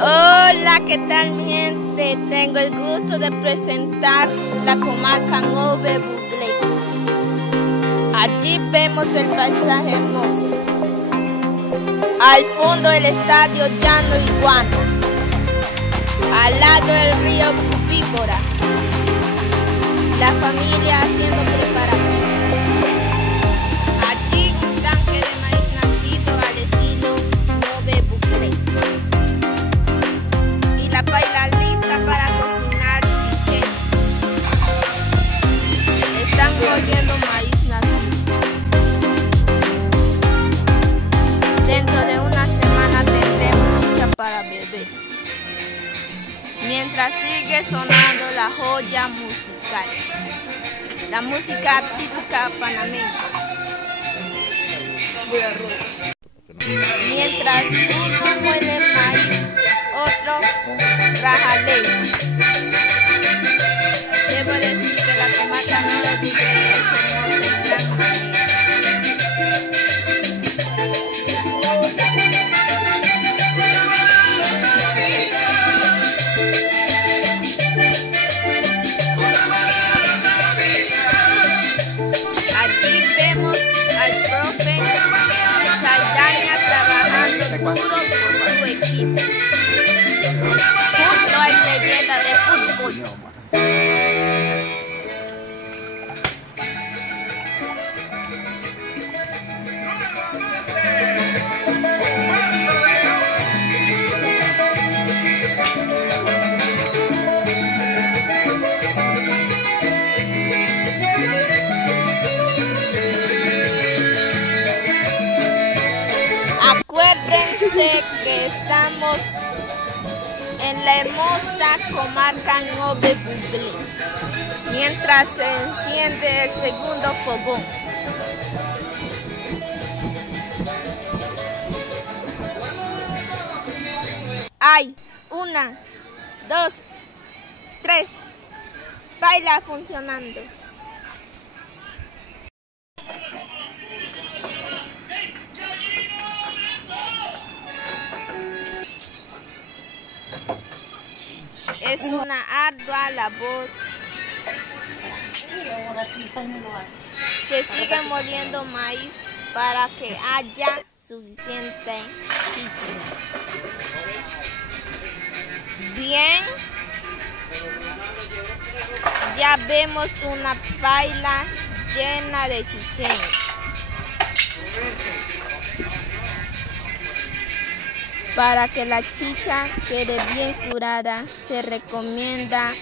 Hola, ¿qué tal mi gente? Tengo el gusto de presentar la comarca Nove Buglé. Allí vemos el paisaje hermoso. Al fondo el estadio Llano Iguana. Al lado el río Cubíbora. La familia haciendo preparativos. Allí un tanque de maíz nacido al estilo Nove Buglé. Y la paila lista para cocinar chiché. Están cogiendo maíz nacido. Dentro de una semana tendremos chicha para beber. Mientras sigue sonando la joya musical, la música típica panameña. Mientras uno muele maíz, otro raja leña. Debo decir que la comarca Nove Buglé es hermosa en gran manera. Allí vemos al profe Saldaña trabajando duro por su equipo, junto al leyenda de fútbol. Acuérdense que estamos en la hermosa comarca Nove Buglé, mientras se enciende el segundo fogón. Hay 1, 2, 3, baila funcionando. Es una ardua labor. Se sigue moliendo maíz para que haya suficiente chicha. Bien, ya vemos una paila llena de chiché. Para que la chicha quede bien curada, se recomienda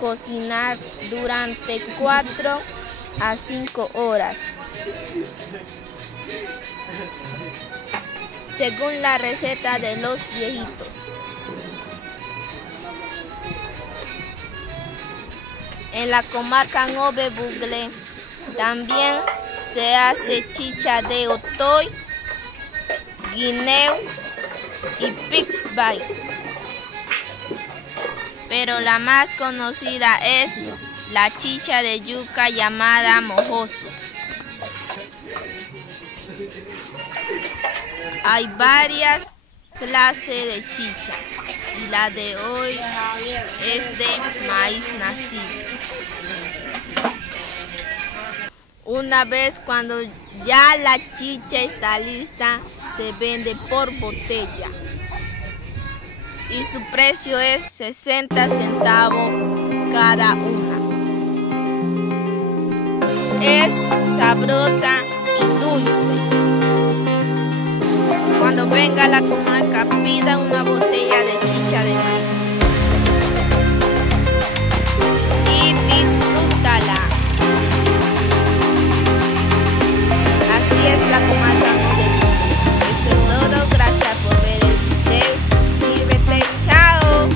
cocinar durante 4 a 5 horas, según la receta de los viejitos. En la comarca Nove Buglé también se hace chicha de otoy, guineo y pixbay, pero la más conocida es la chicha de yuca llamada mojoso. Hay varias clases de chicha y la de hoy es de maíz nacido. Una vez cuando ya la chicha está lista, se vende por botella y su precio es 60 centavos cada una. Es sabrosa y dulce. Cuando venga a la comarca, pida una botella de chicha de maíz y disfrútala. Así es la comarca Nove Buglé. Esto es todo, gracias por ver el video, suscríbete, chao.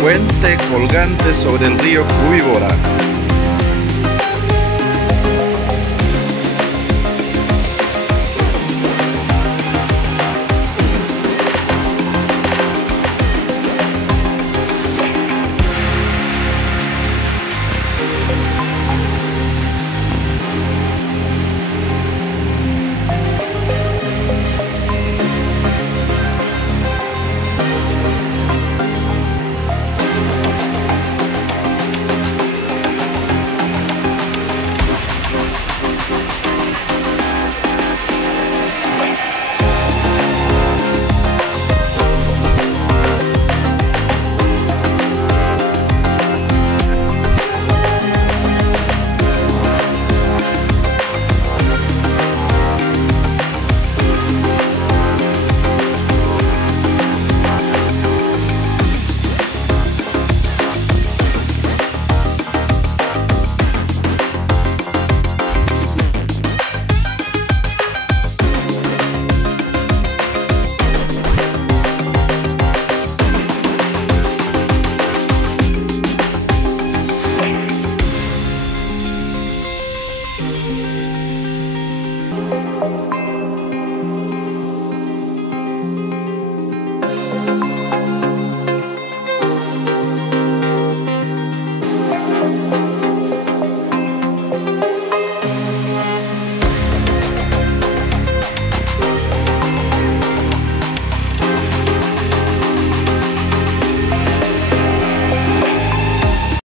Puente colgante sobre el río Cubíbora.